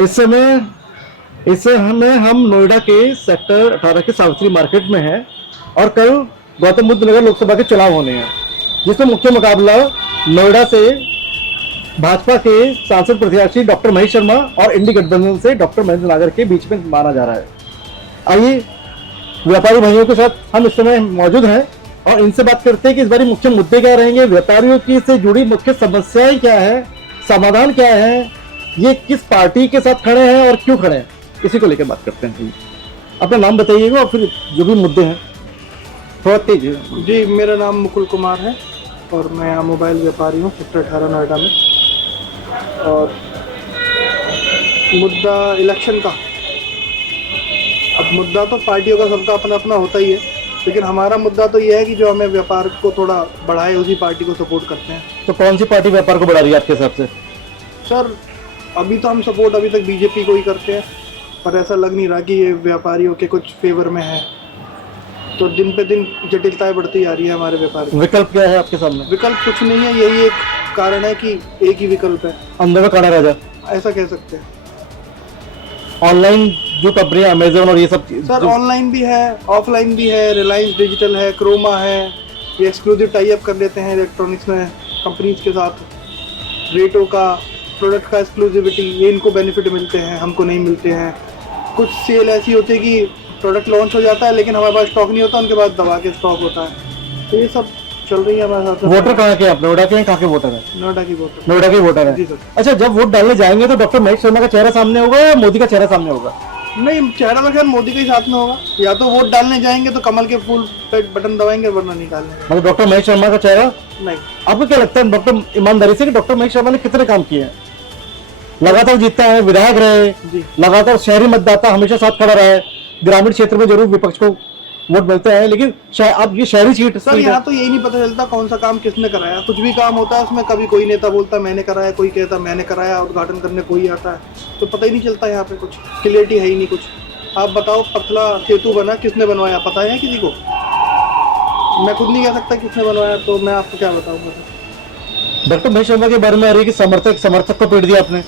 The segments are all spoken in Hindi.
इस समय हम नोएडा के सेक्टर 18 के सावित्री मार्केट में हैं और कल गौतम बुद्ध नगर लोकसभा के चुनाव होने हैं, जिसमें मुख्य मुकाबला नोएडा से भाजपा के सांसद प्रत्याशी डॉक्टर महेश शर्मा और इंडी गठबंधन से डॉक्टर महेंद्र नागर के बीच में माना जा रहा है। आइए व्यापारी भाइयों के साथ हम इस समय मौजूद हैं और इनसे बात करते हैं कि इस बार मुख्य मुद्दे क्या रहेंगे, व्यापारियों की से जुड़ी मुख्य समस्याएं क्या है, समाधान क्या है, ये किस पार्टी के साथ खड़े हैं और क्यों खड़े हैं, इसी को लेकर बात करते हैं। अपना नाम बताइएगा और फिर जो भी मुद्दे हैं थोड़ा तेज। जी, मेरा नाम मुकुल कुमार है और मैं यहाँ मोबाइल व्यापारी हूँ सेक्टर 18 नोएडा में। और मुद्दा इलेक्शन का, अब मुद्दा तो पार्टियों का सबका अपना अपना होता ही है, लेकिन हमारा मुद्दा तो ये है कि जो हमें व्यापार को थोड़ा बढ़ाए उसी पार्टी को सपोर्ट करते हैं। तो कौन सी पार्टी व्यापार को बढ़ा रही है आपके हिसाब से? सर, अभी तो हम सपोर्ट अभी तक बीजेपी को ही करते हैं, पर ऐसा लग नहीं रहा कि ये व्यापारियों के कुछ फेवर में है, तो दिन पे दिन जटिलताएं बढ़ती जा रही है हमारे व्यापार में। विकल्प क्या है आपके सामने? विकल्प कुछ नहीं है, यही एक कारण है कि एक ही विकल्प है, अंदर में काड़ा राजा, ऐसा कह सकते हैं। ऑनलाइन जो कंपनियां अमेजन और ये सब सर, ऑनलाइन भी है, ऑफलाइन भी है, रिलायंस डिजिटल है, क्रोमा है, ये एक्सक्लूसिव टाई अप कर लेते हैं इलेक्ट्रॉनिक्स में कंपनीज के साथ। रेटों का, प्रोडक्ट का एक्सक्लूसिविटी, ये इनको बेनिफिट मिलते हैं, हमको नहीं मिलते हैं। कुछ सेल ऐसी होती है कि प्रोडक्ट लॉन्च हो जाता है लेकिन हमारे पास स्टॉक नहीं होता, उनके बाद दबा के स्टॉक होता है। तो ये सब चल रही है हमारे साथ। वोटर कहाँ के आप? नोएडा के हैं? कहाँ के वोटर हैं? नोएडा की वोटर। नोएडा के वोटर है। जी सर। अच्छा, जब वोट डालने जाएंगे तो डॉक्टर महेश शर्मा का चेहरा सामने होगा या मोदी का चेहरा सामने होगा? नहीं, चेहरा तो खैर मोदी के ही साथ में होगा। या तो वोट डालने जाएंगे तो कमल के फूल पे बटन दबाएंगे, वरना नहीं डालेंगे। मतलब डॉक्टर महेश शर्मा का चेहरा नहीं। आपको क्या लगता है डॉक्टर, ईमानदारी से, कि डॉक्टर महेश शर्मा ने कितने काम किए हैं? लगातार जीतता है, विधायक रहे, लगातार शहरी मतदाता हमेशा साथ खड़ा रहा है। ग्रामीण क्षेत्र में जरूर विपक्ष को वोट मिलते हैं, लेकिन अब ये शहरी सीट सर, यहाँ तो यही नहीं पता चलता कौन सा काम किसने कराया। कुछ भी काम होता है उसमें कभी कोई नेता बोलता मैंने कराया, कोई कहता मैंने कराया, उद्घाटन करने कोई आता है, तो पता ही नहीं चलता। यहाँ पे कुछ क्लियरिटी है ही नहीं कुछ। आप बताओ, पतला सेतु बना, किसने बनवाया पता है किसी को? मैं खुद नहीं कह सकता किसने बनवाया, तो मैं आपको क्या बताऊंगा। डॉक्टर महेश शर्मा के बारे में आ रही है कि समर्थक को पीट दिया आपने।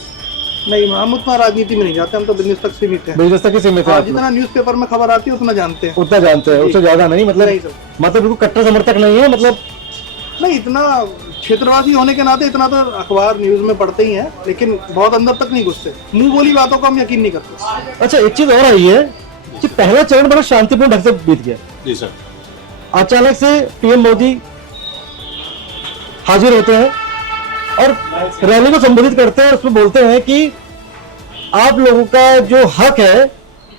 नहीं, हम उतना राजनीति में नहीं जाते, हम तो बिजनेस तक सीमित हैं। बिजनेस तक ही सीमित है। जितना न्यूज़पेपर में खबर आती है उतना जानते हैं। उतना जानते हैं, उससे ज्यादा नहीं। मतलब नहीं सर, मतलब बिल्कुल कट्टर समर्थक नहीं है। मतलब नहीं, इतना क्षेत्रवासी होने के नाते इतना तो अखबार न्यूज में पढ़ते ही हैं, लेकिन बहुत अंदर तक नहीं घुसते। मुंह बोली बातों को हम यकीन नहीं करते। अच्छा, एक चीज और आई है कि पहला चरण बड़ा शांतिपूर्ण ढंग से बीत गया। जी सर। अचानक से पीएम मोदी हाजिर होते हैं और रैली को संबोधित करते हैं, उसमें बोलते हैं कि आप लोगों का जो हक है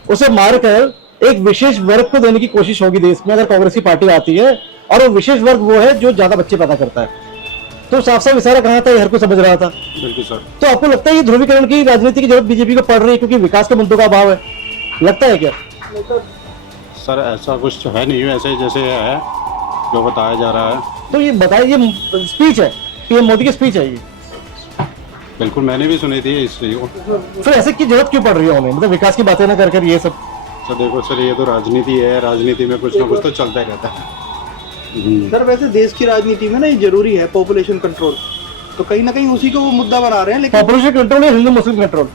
उसे मारकर एक विशेष वर्ग को देने की कोशिश होगी देश में, अगर कांग्रेस की पार्टी आती है, और वो विशेष वर्ग वो है जो ज्यादा बच्चे पैदा करता है। तो साफ साफ इशारा कहा था, हर कोई समझ रहा था। बिल्कुल सर। तो आपको लगता है ये ध्रुवीकरण की राजनीति की जरूरत बीजेपी को पड़ रही है क्योंकि विकास के मुद्दों का अभाव है? लगता है क्या? सर, ऐसा कुछ है नहीं, ऐसे जैसे है जो बताया जा रहा है। तो ये बताइए, ये स्पीच है, पीएम मोदी की स्पीच है ये। बिल्कुल, मैंने भी सुनी थी इस चीज को। फिर ऐसे की जरूरत क्यों पड़ रही है उन्हें? मतलब विकास की बातें ना कर ये सब। सर देखो सर, ये तो राजनीति है, राजनीति में कुछ ना कुछ तो चलता रहता है। सर, वैसे देश की राजनीति में ना ये जरूरी है पॉपुलेशन कंट्रोल, तो कहीं ना कहीं उसी को वो मुद्दा बना रहे हैं। लेकिन पॉपुलेशन कंट्रोल या हिंदू मुस्लिम कंट्रोल?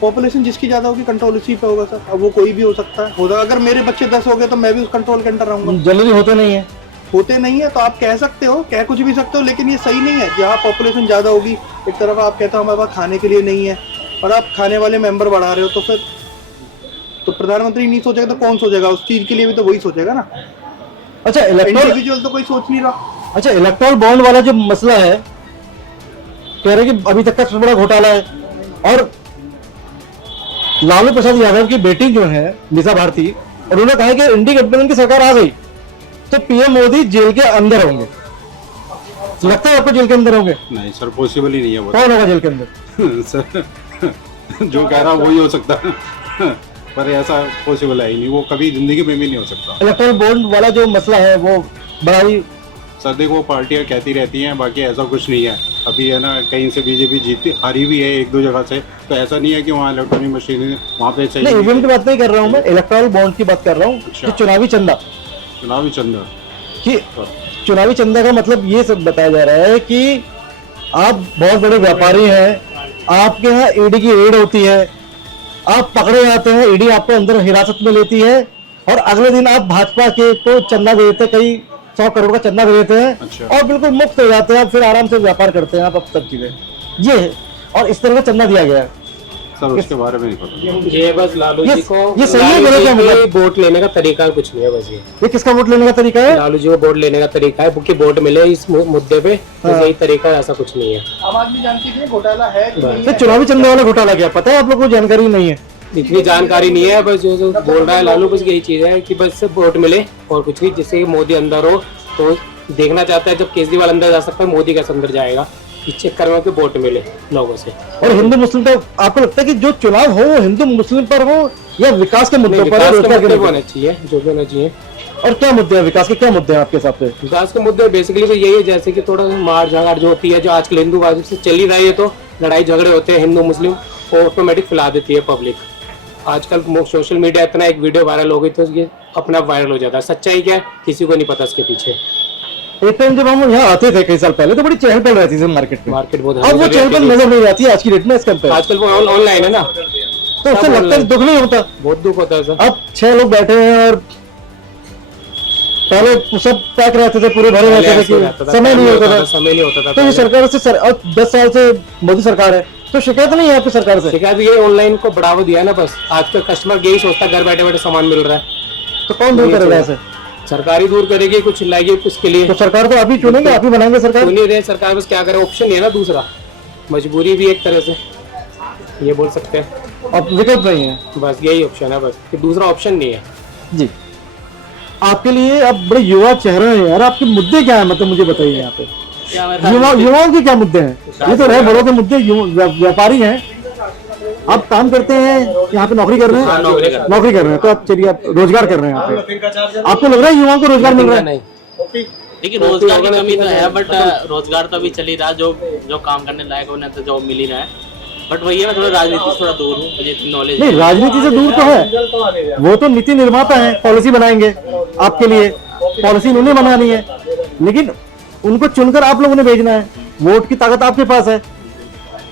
पॉपुलेशन जिसकी ज्यादा होगी कंट्रोल उसी पे होगा सर। अब वो कोई भी हो सकता है, होगा। अगर मेरे बच्चे 10 हो गए तो मैं भी उस कंट्रोल के अंडर रहूंगा। जनरली होते नहीं है। होते नहीं है तो आप कह सकते हो, कह कुछ भी सकते हो, लेकिन ये सही नहीं है। जहाँ पॉपुलेशन ज्यादा होगी, एक तरफ आप कहते हो हमारे पास खाने के लिए नहीं है, और आप खाने वाले मेंबर बढ़ा रहे हो, तो फिर तो प्रधानमंत्री नहीं सोचेगा तो कौन सोचेगा? उस चीज के लिए भी तो वही सोचेगा ना। अच्छा, इंडिविजुअल तो कोई सोच नहीं रहा। अच्छा, इलेक्ट्रल बॉन्ड वाला जो मसला है, कह रहे कि अभी तक का सबसे बड़ा घोटाला है, और लालू प्रसाद यादव की बेटी जो है मीसा भारती, उन्होंने कहा कि इंडी गठबंधन की सरकार आ गई तो पीएम मोदी जेल के अंदर होंगे। लगता है आपको जेल के अंदर होंगे? नहीं सर, पॉसिबल ही नहीं है वो। कौन होगा जेल के अंदर? सर, जो कह रहा वही हो सकता है, पर ऐसा पॉसिबल है ही नहीं, वो कभी जिंदगी में भी नहीं हो सकता। इलेक्ट्रल बॉन्ड वाला जो मसला है वो बड़ा ही, सर देखो, वो पार्टियां कहती रहती हैं, बाकी ऐसा कुछ नहीं है। अभी है ना, कहीं से बीजेपी जीती हारी भी है एक दो जगह से, तो ऐसा नहीं है कि वहाँ इलेक्ट्रॉनिक मशीन वहाँ पे सही। नहीं, ईवीएम की बात नहीं कर रहा हूँ मैं, इलेक्ट्रल बॉन्ड की बात कर रहा हूँ कि चुनावी चंदा। चुनावी चंदा कि चुनावी चंदा का मतलब ये सब बताया जा रहा है कि आप बहुत बड़े व्यापारी हैं, आपके यहाँ ईडी की रेड होती है, आप पकड़े जाते हैं, ईडी आपको अंदर हिरासत में लेती है और अगले दिन आप भाजपा के को चंदा दे देते, कई 100 करोड़ का चंदा दे देते हैं। अच्छा। और बिल्कुल मुक्त हो जाते हैं, आप फिर आराम से व्यापार करते हैं आप अब सब चीजें। ये है, और इस तरह का चंदा दिया गया है। सर उसके बारे में नहीं पता। ये बस लालू जी को, ये सही है, लालू मेरा जी क्या मतलब? के वोट लेने का तरीका कुछ नहीं है बस ये किसका वोट लेने का तरीका है? लालू जी को वोट लेने का तरीका है कि वोट मिले इस मुद्दे पे, तो यही तरीका है, ऐसा कुछ नहीं है। आम आदमी जानती थी घोटाला है कि नहीं तो है। चुनावी चंदे वाला घोटाला क्या पता है आप लोगों को? जानकारी नहीं है, इतनी जानकारी नहीं है, बस जो बोल रहा है लालू बस यही चीज है कि बस वोट मिले और कुछ नहीं, जिससे मोदी अंदर हो। तो देखना चाहता है जब केजरीवाल अंदर जा सकता है, मोदी कैसे अंदर जाएगा, इस चक्कर में कि वोट मिले लोगों से। और हिंदू मुस्लिम का आपको लगता है कि जो चुनाव हो वो हिंदू मुस्लिम पर हो या विकास के मुद्दों पर हो? विकास के रोजगार के मुद्दे मुद्दे होने चाहिए, जो भी होना चाहिए। और क्या मुद्दे हैं विकास के? क्या मुद्दे हैं आपके हिसाब से? विकास के मुद्दे बेसिकली तो यही है, जैसे कि थोड़ा मार झगड़ जो होती है, जो आजकल हिंदूवाद से चल ही रही है, तो लड़ाई झगड़े होते हैं हिंदू मुस्लिम, वो ऑटोमेटिक फैला देती है पब्लिक। आजकल सोशल मीडिया इतना, एक वीडियो वायरल हो गई तो ये अपना वायरल हो जाता है। सच्चाई क्या है किसी को नहीं पता इसके पीछे। एक टाइम जब हम यहाँ आते थे कई साल पहले तो बड़ी चहल पहल रहती थी मार्केट में। मार्केट बहुत अब वो चहल पहल नजर नहीं आती है आज की डेट में इसके पे। आजकल वो ऑनलाइन है ना, तो उससे लगता है दुख नहीं होता। बहुत दुख होता है सर। अब 6 लोग बैठे हैं और पहले सब पैक रहते थे, पूरे भरे रहते थे कि समय नहीं होता था। समय नहीं होता था। तो ये सरकार से अब 10 साल से मोदी सरकार है, तो शिकायत नहीं है आपकी सरकार से? शिकायत ये ऑनलाइन को बढ़ावा दिया है ना, बस आजकल कस्टमर यही सोचता है घर बैठे बैठे सामान मिल रहा है। तो कौन दूर करेगा ऐसे? सरकार ही दूर करेगी, कुछ लाएगी उसके लिए। तो सरकार तो आप ही चुनेंगे, आप ही बनाएंगे सरकार? सुन नहीं रहे सरकार, बस क्या करे, ऑप्शन नहीं है ना दूसरा, मजबूरी भी एक तरह से ये बोल सकते हैं। अब विकल्प नहीं है, बस यही ऑप्शन है, बस कि दूसरा ऑप्शन नहीं है। जी। आपके लिए अब बड़े युवा चेहरे हैं यार, आपके मुद्दे क्या है मतलब मुझे बताइए यहाँ पे। युवाओं के क्या मुद्दे हैं? ये तो रहे बड़ों के मुद्दे, व्यापारी हैं, आप काम करते हैं यहाँ पे, नौकरी कर रहे हैं, नौकरी कर रहे हैं, तो आप चलिए आप रोजगार कर रहे हैं यहाँ पे। आपको लग रहा है युवाओं को रोजगार मिल रहा है? नहीं, देखिए रोजगार की कमी तो है, बट रोजगार तो अभी चल ही रहा, जो काम करने लायक उन्हें तो जॉब मिल ही रहा है। बट वही है, मैं थोड़ा राजनीति से थोड़ा दूर हूँ, मुझे इतनी नॉलेज नहीं। राजनीति से दूर तो है, वो तो नीति निर्माता है, पॉलिसी बनाएंगे आपके लिए, पॉलिसी उन्होंने बनानी है, लेकिन उनको चुनकर आप लोगों ने भेजना है। वोट की ताकत आपके पास है,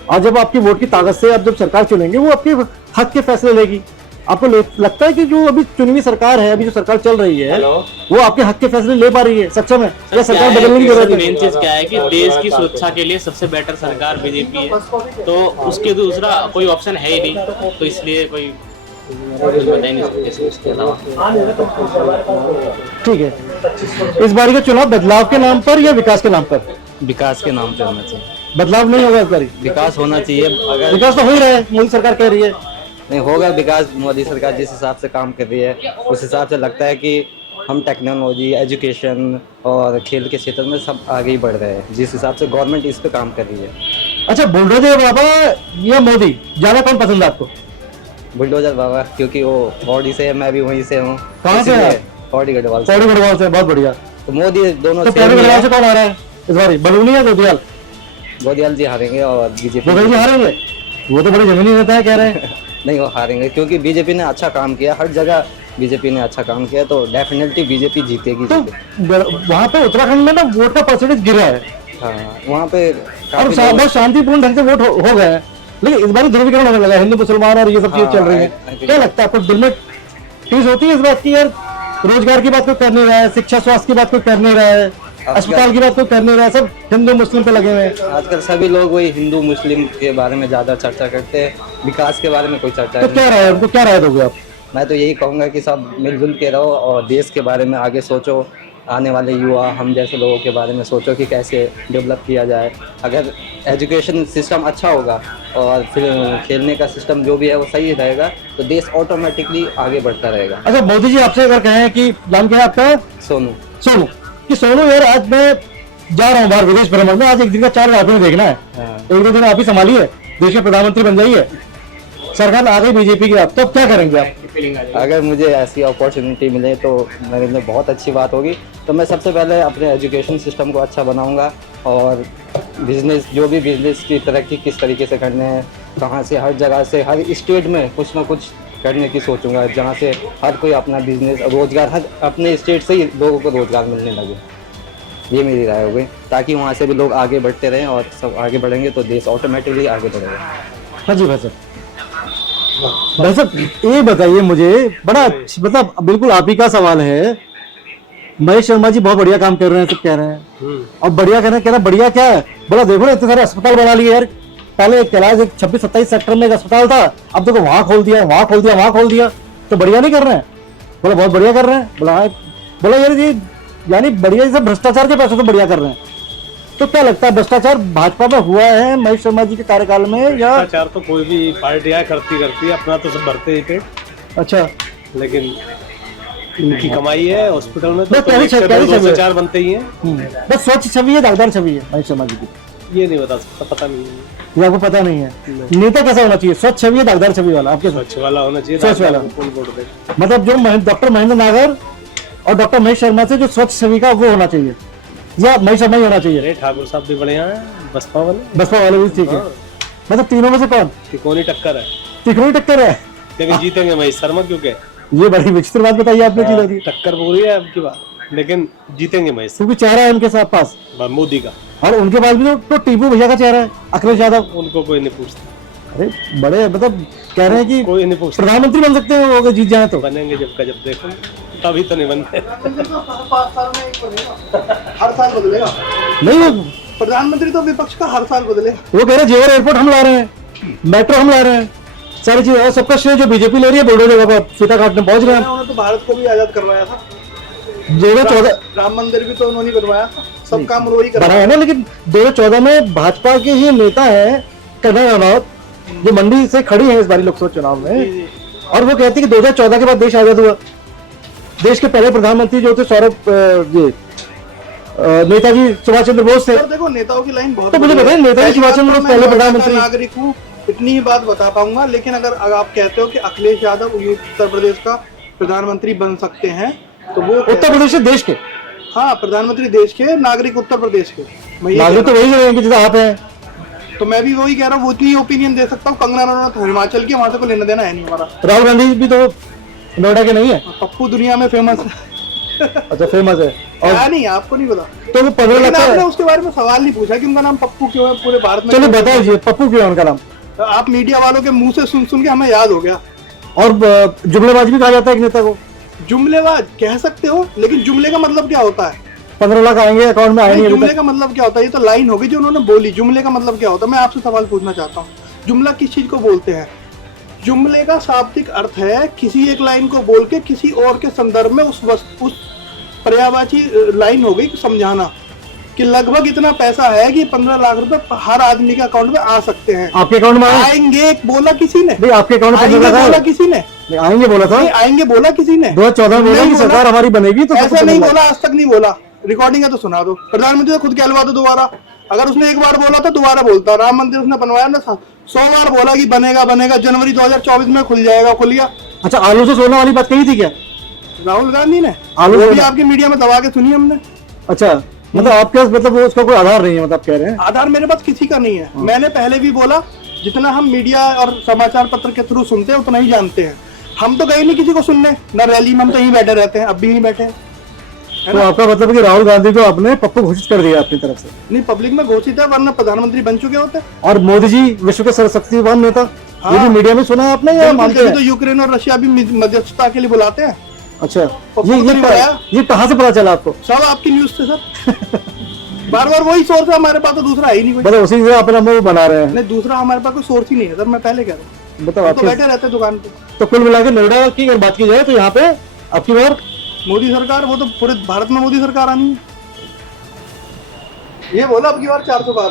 और जब आपकी वोट की ताकत से आप जब सरकार चुनेंगे, वो आपके हक के फैसले लेगी। आपको लगता है कि जो अभी चुनी हुई सरकार है, अभी जो सरकार चल रही है, वो आपके हक के फैसले ले पा रही है सच्चे में, या सरकार बदलने की जरूरत है? मेन चीज क्या है कि देश की सुरक्षा के लिए सबसे बेटर सरकार बीजेपी है, तो उसके दूसरा कोई ऑप्शन है ही नहीं, तो इसलिए कोई कुछ बता ही नहीं सकते इसके अलावा। ठीक है, इस बारी का चुनाव बदलाव के नाम पर या विकास के नाम पर? विकास के नाम पे होना चाहिए। बदलाव नहीं होगा इस बारी? विकास होना चाहिए। अगर विकास तो हो ही रहा है, मोदी सरकार कह रही है। नहीं होगा विकास, मोदी सरकार जिस हिसाब से काम कर रही है उस हिसाब से लगता है कि हम टेक्नोलॉजी, एजुकेशन और खेल के क्षेत्र में सब आगे ही बढ़ रहे हैं, जिस हिसाब से गवर्नमेंट इस पे काम कर रही है। अच्छा, बुलडोजर बाबा या मोदी, ज्यादा कौन पसंद है आपको? बुलडोजर बाबा, क्योंकि वो पौड़ी से है, मैं भी वहीं से हूँ। कहाँ से हैं? पौड़ी गढ़वाल से। पौड़ी गढ़वाल से, बहुत बढ़िया। तो मोदी दोनों तो से पौड़ी गढ़वाल से कौन आ रहा है इस बारी, बलूनी या गोदियाल? गोदियाल जी हारेंगे और बीजेपी गोदियाल जी हारेंगे? वो तो बड़े जमीनी नेता है कह रहे हैं। नहीं, वो हारेंगे क्योंकि बीजेपी ने अच्छा काम किया, हर जगह बीजेपी ने अच्छा काम किया, तो डेफिनेटली बीजेपी जीतेगी। तो वहाँ पे उत्तराखंड में ना वोट का परसेंटेज गिरा है, हाँ, वहाँ पे और बहुत शांतिपूर्ण ढंग से वोट हो गए हैं, लेकिन इस बार ध्रुवीकरण होने लगा, हिंदू मुसलमान और ये सब चीजें चल रही है। क्या लगता है आपको, दिल में ठेस होती है इस बात की यार, रोजगार की बात कोई कर नहीं रहा है, शिक्षा स्वास्थ्य की बात कोई कर नहीं रहा है, अस्पताल की बात कोई कर नहीं रहा है, सब हिंदू मुस्लिम पे लगे हुए हैं? आजकल सभी लोग वही हिंदू मुस्लिम के बारे में ज्यादा चर्चा करते हैं, विकास के बारे में कोई चर्चा तो नहीं। क्या राय, उनको क्या राय दोगे आप? मैं तो यही कहूँगा कि सब मिलजुल के रहो और देश के बारे में आगे सोचो, आने वाले युवा हम जैसे लोगों के बारे में सोचो कि कैसे डेवलप किया जाए। अगर एजुकेशन सिस्टम अच्छा होगा और फिर खेलने का सिस्टम जो भी है वो सही रहेगा, तो देश ऑटोमेटिकली आगे बढ़ता रहेगा। अच्छा, मोदी जी आपसे अगर कहें कि नाम क्या है आपका? सोनू। सोनू, कि सोनू यार आज मैं जा रहा हूँ बाहर विदेश भ्रमण में, आज एक दिन का 4 रात में देखना है, एक दो दिन आप ही संभालिए, देश के प्रधानमंत्री बन जाइए, सरकार आ गई बीजेपी की आप, तो क्या करेंगे आप? अगर मुझे ऐसी अपॉर्चुनिटी मिले तो मेरे लिए बहुत अच्छी बात होगी। तो मैं सबसे पहले अपने एजुकेशन सिस्टम को अच्छा बनाऊंगा और बिजनेस, जो भी बिजनेस की तरक्की किस तरीके से करने हैं, कहाँ से, हर जगह से, हर स्टेट में कुछ ना कुछ करने की सोचूंगा, जहाँ से हर कोई अपना बिजनेस, रोजगार, हर अपने स्टेट से ही लोगों को रोजगार मिलने लगे। ये मेरी राय हो गई, ताकि वहाँ से भी लोग आगे बढ़ते रहें और सब आगे बढ़ेंगे तो देश ऑटोमेटिकली आगे बढ़ेगा। हाँ जी भाई साहब, भाई साहब ये बताइए मुझे, बड़ा मतलब बिल्कुल आप ही का सवाल है। महेश शर्मा जी बहुत बढ़िया काम कर रहे हैं, सब कह रहे हैं, और बढ़िया कह रहे हैं बढ़िया क्या है, बोला देखो ना इतने सारे अस्पताल बना लिए यार। पहले कैलाश 26-27 सेक्टर में एक अस्पताल था, अब देखो वहां खोल दिया, वहां खोल दिया, वहां खोल दिया, तो बढ़िया नहीं कर रहे हैं? बोला बहुत बढ़िया कर रहे हैं। बोला यार जी यानी बढ़िया, सब भ्रष्टाचार के पैसे तो बढ़िया कर रहे हैं। तो क्या लगता है भ्रष्टाचार भाजपा में हुआ है महेश शर्मा जी के कार्यकाल में, या? भ्रष्टाचार तो कोई भी पार्टियां करती है, अपना तो सब भरते ही पेट, अच्छा, लेकिन इनकी कमाई है हॉस्पिटल में, तो बस पहली छवि है। भ्रष्टाचार बनते ही हैं। बस स्वच्छ छवि है, दागदार छवि है महेश शर्मा जी की? ये नहीं बता सकता, पता नहीं है। ये आपको पता नहीं है? नेता कैसा होना चाहिए, स्वच्छ छवि या दागदार छवि वाला आपके? स्वच्छ वाला होना चाहिए। स्वच्छ वाला। कौन वोट दे? मतलब जो डॉक्टर महेंद्र नागर और डॉक्टर महेश शर्मा से जो स्वच्छ छवि का वो होना चाहिए, या महेश शर्मा ही होना चाहिए? अरे ठाकुर साहब भी बढ़िया है, बसपा वाले। बसपा वाले भी ठीक है। मतलब तीनों में से कौन? तिकोनी टक्कर है, तिकोनी टक्कर है? लेकिन जीतेंगे महेश शर्मा, क्योंकि ये बड़ी विचित्र बात बताइए आपने की लगी, टक्कर पूरी है आपकी बात, लेकिन जीतेंगे महेश क्योंकि चेहरा है उनके साथ पास, मोदी का, और उनके पास भी तो टीपू भैया का चेहरा है, अखिलेश यादव। उनको कोई नहीं पूछता। अरे बड़े मतलब कह रहे हैं कि कोई नहीं पूछता, प्रधानमंत्री बन सकते हैं वो अगर जीत जाए तो। बनेंगे जब का जब, देखो तभी तो नहीं बनते। 5 साल में एक बनेगा, हर साल बदलेगा। नहीं वो प्रधानमंत्री तो विपक्ष का हर साल बदलेगा। कह रहे हैं जेवर एयरपोर्ट हम ला रहे हैं, मेट्रो हम ला रहे हैं, सारी चीजें, और सबका श्रेय जो बीजेपी ले रही है बुलडोजर जगह पर सीता घाट में पहुंच गए हैं। उन्होंने तो भारत को भी आजाद करवाया था, 2014 राम मंदिर भी तो उन्होंने बनवाया था, सब काम उन्होंने बना करवाया। है ना, लेकिन 2014 में भाजपा के ही नेता है कन्हैया राणावत, जो मंडी से खड़ी है इस बारी लोकसभा चुनाव में, और वो कहती है कि 2014 के बाद देश आजाद हुआ। देश के पहले प्रधानमंत्री जो थे नेताजी सुभाष चंद्र बोस थे। और देखो नेताओं की लाइन बहुत, तो मुझे बताइए नेताजी सुभाष चंद्र बोस पहले प्रधानमंत्री। नागरिक हूँ, इतनी ही बात बता पाऊंगा, लेकिन अगर आप कहते हो कि अखिलेश यादव उत्तर प्रदेश का प्रधानमंत्री बन सकते हैं, तो वो उत्तर प्रदेश से देश के, हाँ प्रधानमंत्री देश के, नागरिक उत्तर प्रदेश के, मैं ये नागरिक तो वही रहेंगे जैसे आप हैं। तो मैं भी वही कह रहा हूँ, वो इतनी ओपिनियन दे सकता हूँ। कंगना रनौत हिमाचल की, वहां से कोई लेना देना है नहीं हमारा। राहुल गांधी भी तो नोएडा के नहीं है? पप्पू दुनिया में फेमस है। अच्छा फेमस है, और क्या नहीं, आपको नहीं पता? तो वो 15 लेकिन आपने लाख। उसके बारे में सवाल नहीं पूछा कि उनका नाम पप्पू क्यों है पूरे भारत में। चलो बताइए पप्पू क्यों है उनका नाम? आप मीडिया वालों के मुंह से सुन सुन के हमें याद हो गया। और जुमलेबाज भी कहा जाता है एक नेता को। जुमलेबाज कह सकते हो, लेकिन जुमले का मतलब क्या होता है? 15 लाख आएंगे अकाउंट में, आए नहीं अभी जुमले तक। का मतलब क्या होता है? ये तो लाइन होगी जो उन्होंने बोली। जुमले का मतलब क्या होता है? मैं आपसे सवाल पूछना चाहता हूँ, जुमला किस चीज को बोलते हैं? जुमले का शाब्दिक अर्थ है किसी एक लाइन को बोल के किसी और के संदर्भ में उस पर्यायवाची लाइन हो गई समझाना कि लगभग इतना पैसा है कि 15 लाख रुपए हर आदमी के अकाउंट में आ सकते हैं। आपके अकाउंट में आएंगे बोला किसी ने? नहीं, आपके अकाउंट में आएंगे 15 बोला लाख किसी ने? नहीं, आएंगे बोला था। नहीं, आएंगे बोला किसी ने? 2014 में बोला नहीं कि सरकार हमारी बनेगी तो ऐसा नहीं बोला, आज तक नहीं बोला। रिकॉर्डिंग है तो सुना दो। प्रधानमंत्री ने खुद कहलवा दो दोबारा। अगर उसने एक बार बोला तो दोबारा बोलता। राम मंदिर उसने बनवाया ना, 100 बार बोला कि बनेगा बनेगा, जनवरी 2024 में खुल जाएगा, खुल गया। अच्छा आलू से सोना वाली बात कही थी क्या राहुल गांधी ने? आलू वो भी बोला। आपके मीडिया में दबा के सुनी हमने। अच्छा मतलब आपके पास मतलब वो उसका कोई आधार नहीं है, मतलब आप कह रहे हैं? आधार मेरे पास किसी का नहीं है। मैंने पहले भी बोला, जितना हम मीडिया और समाचार पत्र के थ्रू सुनते हैं उतना ही जानते हैं। हम तो गए नहीं किसी को सुनने, ना रैली में, हम तो यहीं बैठे रहते हैं, अब भी यहीं बैठे हैं। तो आपका मतलब है कि राहुल गांधी को आपने पप्पू घोषित कर दिया अपनी तरफ से? नहीं, पब्लिक में घोषित है, वरना प्रधानमंत्री बन चुके होते। और मोदी जी विश्व के सर्वशक्तिवान नेता, ये भी मीडिया में सुना है आपने या मानते हैं? तो यूक्रेन और रशिया भी मध्यस्थता के लिए बुलाते हैं। अच्छा पप्पू को नहीं बुलाया? ये कहाँ से पता चला आपको? सब आपकी न्यूज से सर। बार बार वही सोर्स है हमारे पास, तो दूसरा है ही नहीं कोई। मतलब उसी से अपना मुंह बना रहे हैं? नहीं, दूसरा हमारे पास कोई सोर्स ही नहीं है सर, मैं पहले कह रहा हूँ। मतलब तो आपके बैठे रहते हैं दुकान पे। तो कुल मिला के नोएडा की अगर बात की जाए तो यहाँ पे आपकी बार मोदी सरकार, वो तो पूरे भारत में मोदी सरकार आनी है। ये बोला अब की बार 400 बार।